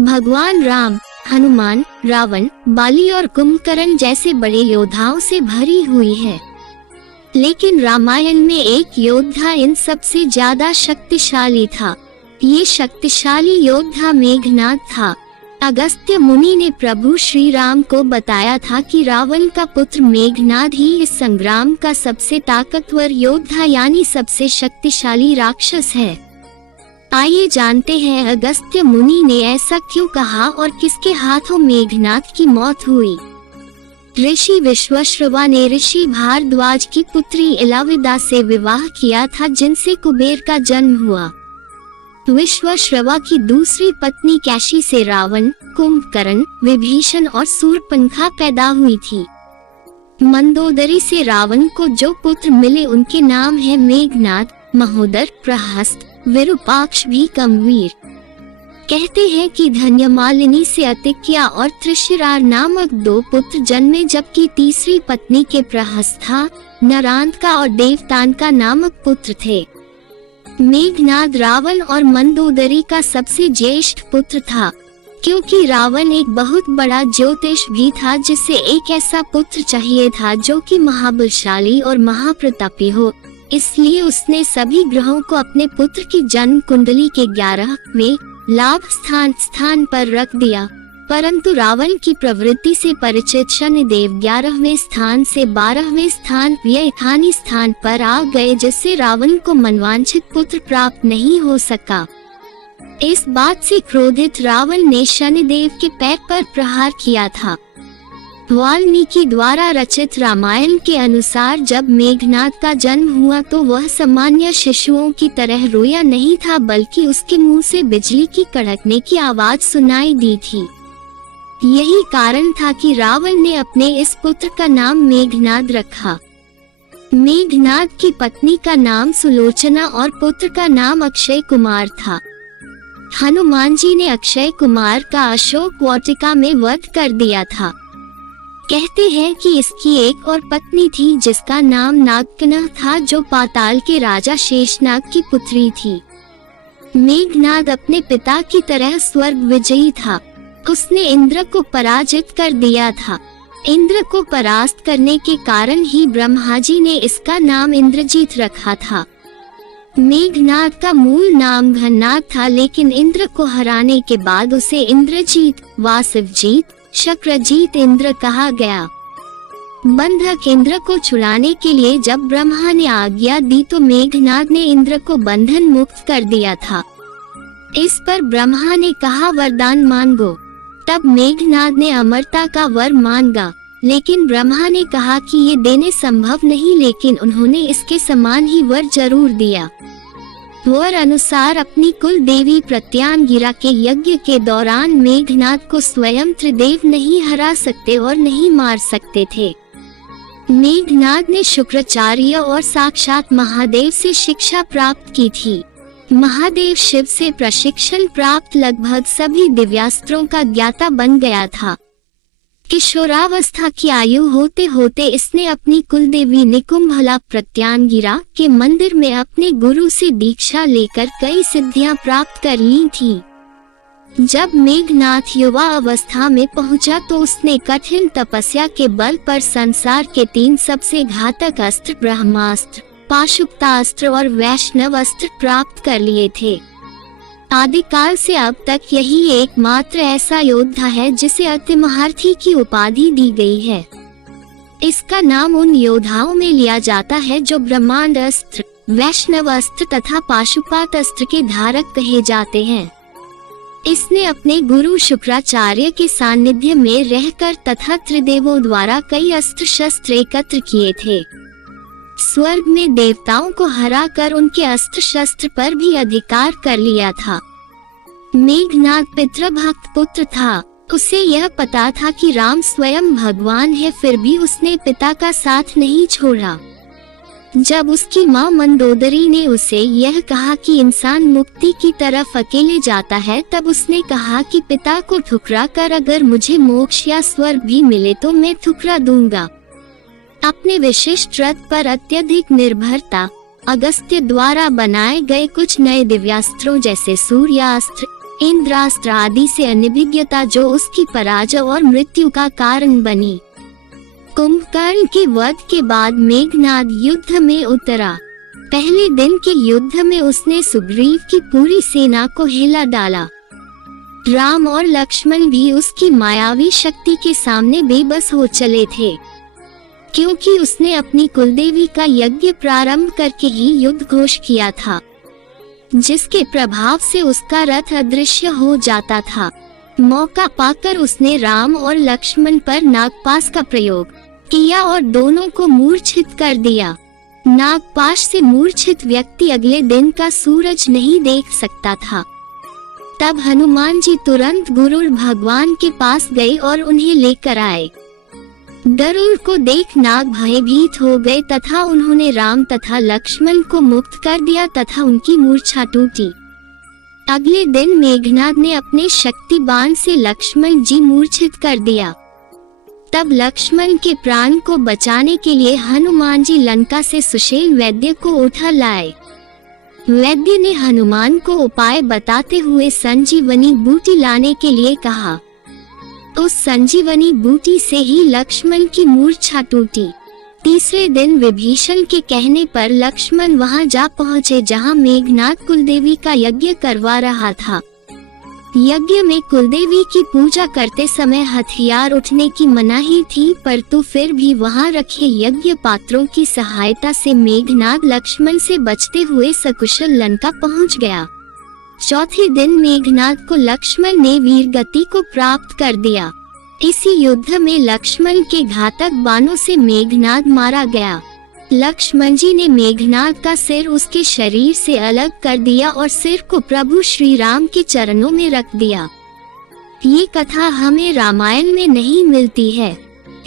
भगवान राम, हनुमान, रावण, बाली और कुंभकर्ण जैसे बड़े योद्धाओं से भरी हुई है। लेकिन रामायण में एक योद्धा इन सबसे ज्यादा शक्तिशाली था। ये शक्तिशाली योद्धा मेघनाद था। अगस्त्य मुनि ने प्रभु श्री राम को बताया था कि रावण का पुत्र मेघनाद ही इस संग्राम का सबसे ताकतवर योद्धा यानी सबसे शक्तिशाली राक्षस है। आइए जानते हैं अगस्त्य मुनि ने ऐसा क्यों कहा और किसके हाथों मेघनाद की मौत हुई। ऋषि विश्वाश्रवा ने ऋषि भारद्वाज की पुत्री इलाविदा से विवाह किया था, जिनसे कुबेर का जन्म हुआ। विश्वाश्रवा की दूसरी पत्नी कैशी से रावण, कुंभकर्ण, विभीषण और शूर्पणखा पैदा हुई थी। मंदोदरी से रावण को जो पुत्र मिले उनके नाम है मेघनाद, महोदर, प्रहस्त, विरूपाक्ष भी कमवीर। कहते हैं कि धन्यमालिनी से अतिक्या और त्रिशिरार नामक 2 पुत्र जन्मे, जबकि तीसरी पत्नी के प्रहस्था, नरांतका और देवतानका नामक पुत्र थे। मेघनाद रावण और मंदोदरी का सबसे ज्येष्ठ पुत्र था। क्योंकि रावण एक बहुत बड़ा ज्योतिष भी था, जिसे एक ऐसा पुत्र चाहिए था जो कि महाबलशाली और महाप्रतापी हो, इसलिए उसने सभी ग्रहों को अपने पुत्र की जन्म कुंडली के 11वें लाभ स्थान पर रख दिया। परंतु रावण की प्रवृत्ति से परिचित शनिदेव 11वें स्थान से 12वें स्थान व्ययस्थानी स्थान पर आ गए, जिससे रावण को मनवांछित पुत्र प्राप्त नहीं हो सका। इस बात से क्रोधित रावण ने शनिदेव के पैर पर प्रहार किया था। वाल्मीकि द्वारा रचित रामायण के अनुसार जब मेघनाद का जन्म हुआ तो वह सामान्य शिशुओं की तरह रोया नहीं था, बल्कि उसके मुंह से बिजली की कड़कने की आवाज सुनाई दी थी। यही कारण था कि रावण ने अपने इस पुत्र का नाम मेघनाद रखा। मेघनाद की पत्नी का नाम सुलोचना और पुत्र का नाम अक्षय कुमार था। हनुमान जी ने अक्षय कुमार का अशोक वाटिका में वध कर दिया था। कहते हैं कि इसकी एक और पत्नी थी जिसका नाम नागकन्या था, जो पाताल के राजा शेषनाग की पुत्री थी। मेघनाद अपने पिता की तरह स्वर्ग विजयी था। उसने इंद्र को पराजित कर दिया था। इंद्र को परास्त करने के कारण ही ब्रह्मा जी ने इसका नाम इंद्रजीत रखा था। मेघनाद का मूल नाम घननाद था, लेकिन इंद्र को हराने के बाद उसे इंद्रजीत, वासवजीत, शक्रजीत इंद्र कहा गया। बंधक इंद्र को छुड़ाने के लिए जब ब्रह्मा ने आज्ञा दी तो मेघनाद ने इंद्र को बंधन मुक्त कर दिया था। इस पर ब्रह्मा ने कहा वरदान मांगो। तब मेघनाद ने अमरता का वर मांगा, लेकिन ब्रह्मा ने कहा कि ये देने संभव नहीं, लेकिन उन्होंने इसके समान ही वर जरूर दिया। वर अनुसार अपनी कुल देवी प्रत्यांगिरा के यज्ञ के दौरान मेघनाद को स्वयं त्रिदेव नहीं हरा सकते और नहीं मार सकते थे। मेघनाद ने शुक्राचार्य और साक्षात महादेव से शिक्षा प्राप्त की थी। महादेव शिव से प्रशिक्षण प्राप्त लगभग सभी दिव्यास्त्रों का ज्ञाता बन गया था। किशोरावस्था की आयु होते होते इसने अपनी कुलदेवी निकुंभला प्रत्यांगिरा के मंदिर में अपने गुरु से दीक्षा लेकर कई सिद्धियां प्राप्त कर ली थी। जब मेघनाद युवा अवस्था में पहुंचा तो उसने कठिन तपस्या के बल पर संसार के 3 सबसे घातक अस्त्र ब्रह्मास्त्र, पाशुपतास्त्र और वैष्णव अस्त्र प्राप्त कर लिए थे। आदिकाल से अब तक यही एकमात्र ऐसा योद्धा है जिसे अतिमहारथी की उपाधि दी गई है। इसका नाम उन योद्धाओं में लिया जाता है जो ब्रह्मांड अस्त्र, वैष्णव अस्त्र तथा पाशुपात अस्त्र के धारक कहे जाते हैं। इसने अपने गुरु शुक्राचार्य के सानिध्य में रहकर तथा त्रिदेवों द्वारा कई अस्त्र शस्त्र एकत्र किए थे। स्वर्ग में देवताओं को हराकर उनके अस्त्र शस्त्र पर भी अधिकार कर लिया था। मेघनाद पितृभक्त पुत्र था। उसे यह पता था कि राम स्वयं भगवान है, फिर भी उसने पिता का साथ नहीं छोड़ा। जब उसकी माँ मंदोदरी ने उसे यह कहा कि इंसान मुक्ति की तरफ अकेले जाता है, तब उसने कहा कि पिता को ठुकरा कर अगर मुझे मोक्ष या स्वर्ग भी मिले तो मैं ठुकरा दूंगा। अपने विशिष्ट रथ पर अत्यधिक निर्भरता, अगस्त्य द्वारा बनाए गए कुछ नए दिव्यास्त्रों जैसे सूर्यास्त्र, इंद्रास्त्र आदि से अनभिज्ञता जो उसकी पराजय और मृत्यु का कारण बनी। कुंभकर्ण के वध के बाद मेघनाद युद्ध में उतरा। पहले दिन के युद्ध में उसने सुग्रीव की पूरी सेना को हिला डाला। राम और लक्ष्मण भी उसकी मायावी शक्ति के सामने बेबस हो चले थे, क्योंकि उसने अपनी कुलदेवी का यज्ञ प्रारंभ करके ही युद्ध घोष किया था, जिसके प्रभाव से उसका रथ अदृश्य हो जाता था। मौका पाकर उसने राम और लक्ष्मण पर नागपाश का प्रयोग किया और दोनों को मूर्छित कर दिया। नागपाश से मूर्छित व्यक्ति अगले दिन का सूरज नहीं देख सकता था। तब हनुमान जी तुरंत गरुड़ भगवान के पास गए और उन्हें लेकर आए। गरुड़ को देख नाग भयभीत हो गए तथा उन्होंने राम तथा लक्ष्मण को मुक्त कर दिया तथा उनकी मूर्छा टूटी। अगले दिन मेघनाद ने अपने शक्ति बाण से लक्ष्मण जी मूर्छित कर दिया। तब लक्ष्मण के प्राण को बचाने के लिए हनुमान जी लंका से सुशेल वैद्य को उठा लाए। वैद्य ने हनुमान को उपाय बताते हुए संजीवनी बूटी लाने के लिए कहा। उस संजीवनी बूटी से ही लक्ष्मण की मूर्छा टूटी। तीसरे दिन विभीषण के कहने पर लक्ष्मण वहां जा पहुंचे जहां मेघनाद कुलदेवी का यज्ञ करवा रहा था। यज्ञ में कुलदेवी की पूजा करते समय हथियार उठने की मनाही थी, परंतु फिर भी वहां रखे यज्ञ पात्रों की सहायता से मेघनाद लक्ष्मण से बचते हुए सकुशल लंका पहुंच गया। चौथे दिन मेघनाद को लक्ष्मण ने वीरगति को प्राप्त कर दिया। इसी युद्ध में लक्ष्मण के घातक बाणों से मेघनाद मारा गया। लक्ष्मण जी ने मेघनाद का सिर उसके शरीर से अलग कर दिया और सिर को प्रभु श्री राम के चरणों में रख दिया। ये कथा हमें रामायण में नहीं मिलती है।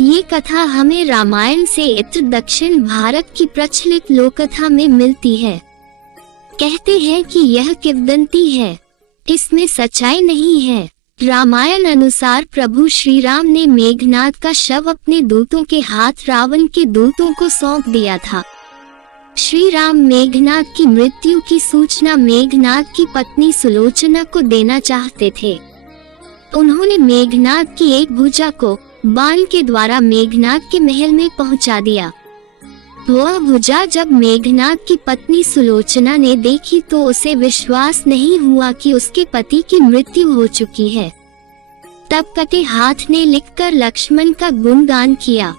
ये कथा हमें रामायण से इतर दक्षिण भारत की प्रचलित लोककथा में मिलती है। कहते हैं कि यह किंवदंती है, इसमें सच्चाई नहीं है। रामायण अनुसार प्रभु श्री राम ने मेघनाद का शव अपने दूतों के हाथ रावण के दूतों को सौंप दिया था। श्री राम मेघनाद की मृत्यु की सूचना मेघनाद की पत्नी सुलोचना को देना चाहते थे। उन्होंने मेघनाद की एक भुजा को बाण के द्वारा मेघनाद के महल में पहुंचा दिया। वह भुजा जब मेघनाद की पत्नी सुलोचना ने देखी तो उसे विश्वास नहीं हुआ कि उसके पति की मृत्यु हो चुकी है। तब कटे हाथ ने लिखकर लक्ष्मण का गुणगान किया।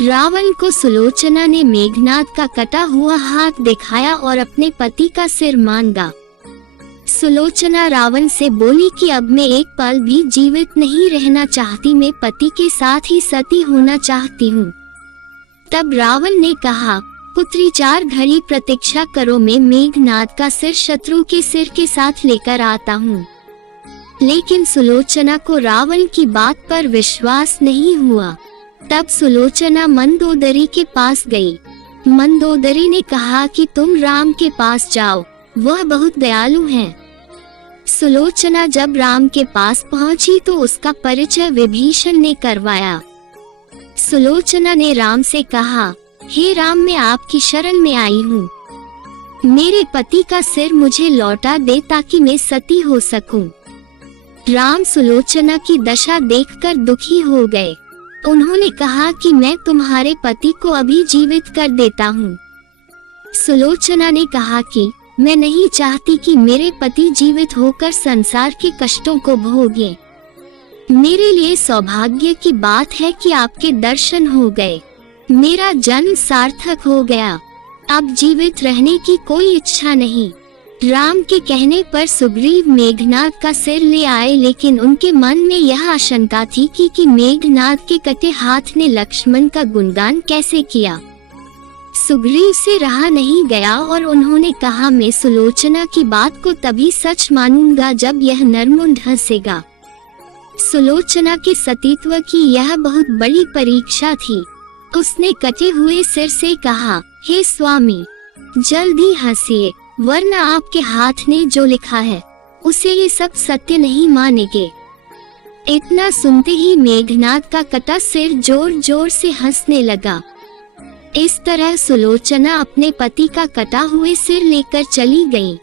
रावण को सुलोचना ने मेघनाद का कटा हुआ हाथ दिखाया और अपने पति का सिर मांगा। सुलोचना रावण से बोली कि अब मैं एक पल भी जीवित नहीं रहना चाहती, मैं पति के साथ ही सती होना चाहती हूँ। तब रावण ने कहा, पुत्री 4 घड़ी प्रतीक्षा करो, मैं मेघनाद का सिर शत्रु के सिर के साथ लेकर आता हूँ। लेकिन सुलोचना को रावण की बात पर विश्वास नहीं हुआ। तब सुलोचना मंदोदरी के पास गई। मंदोदरी ने कहा कि तुम राम के पास जाओ, वह बहुत दयालु हैं। सुलोचना जब राम के पास पहुंची तो उसका परिचय विभीषण ने करवाया। सुलोचना ने राम से कहा, हे राम, मैं आपकी शरण में आई हूँ। मेरे पति का सिर मुझे लौटा दे ताकि मैं सती हो सकूं। राम सुलोचना की दशा देखकर दुखी हो गए। उन्होंने कहा कि मैं तुम्हारे पति को अभी जीवित कर देता हूँ। सुलोचना ने कहा कि मैं नहीं चाहती कि मेरे पति जीवित होकर संसार के कष्टों को भोगें। मेरे लिए सौभाग्य की बात है कि आपके दर्शन हो गए। मेरा जन्म सार्थक हो गया। अब जीवित रहने की कोई इच्छा नहीं। राम के कहने पर सुग्रीव मेघनाद का सिर ले आए, लेकिन उनके मन में यह आशंका थी कि मेघनाद के कटे हाथ ने लक्ष्मण का गुणगान कैसे किया। सुग्रीव से रहा नहीं गया और उन्होंने कहा, मैं सुलोचना की बात को तभी सच मानूंगा जब यह नरमुंड हंसेगा। सुलोचना के सतीत्व की यह बहुत बड़ी परीक्षा थी। उसने कटे हुए सिर से कहा, हे स्वामी, जल्दी हंसिए, वरना आपके हाथ ने जो लिखा है उसे ये सब सत्य नहीं मानेंगे। इतना सुनते ही मेघनाद का कटा सिर जोर जोर से हंसने लगा। इस तरह सुलोचना अपने पति का कटा हुए सिर लेकर चली गई।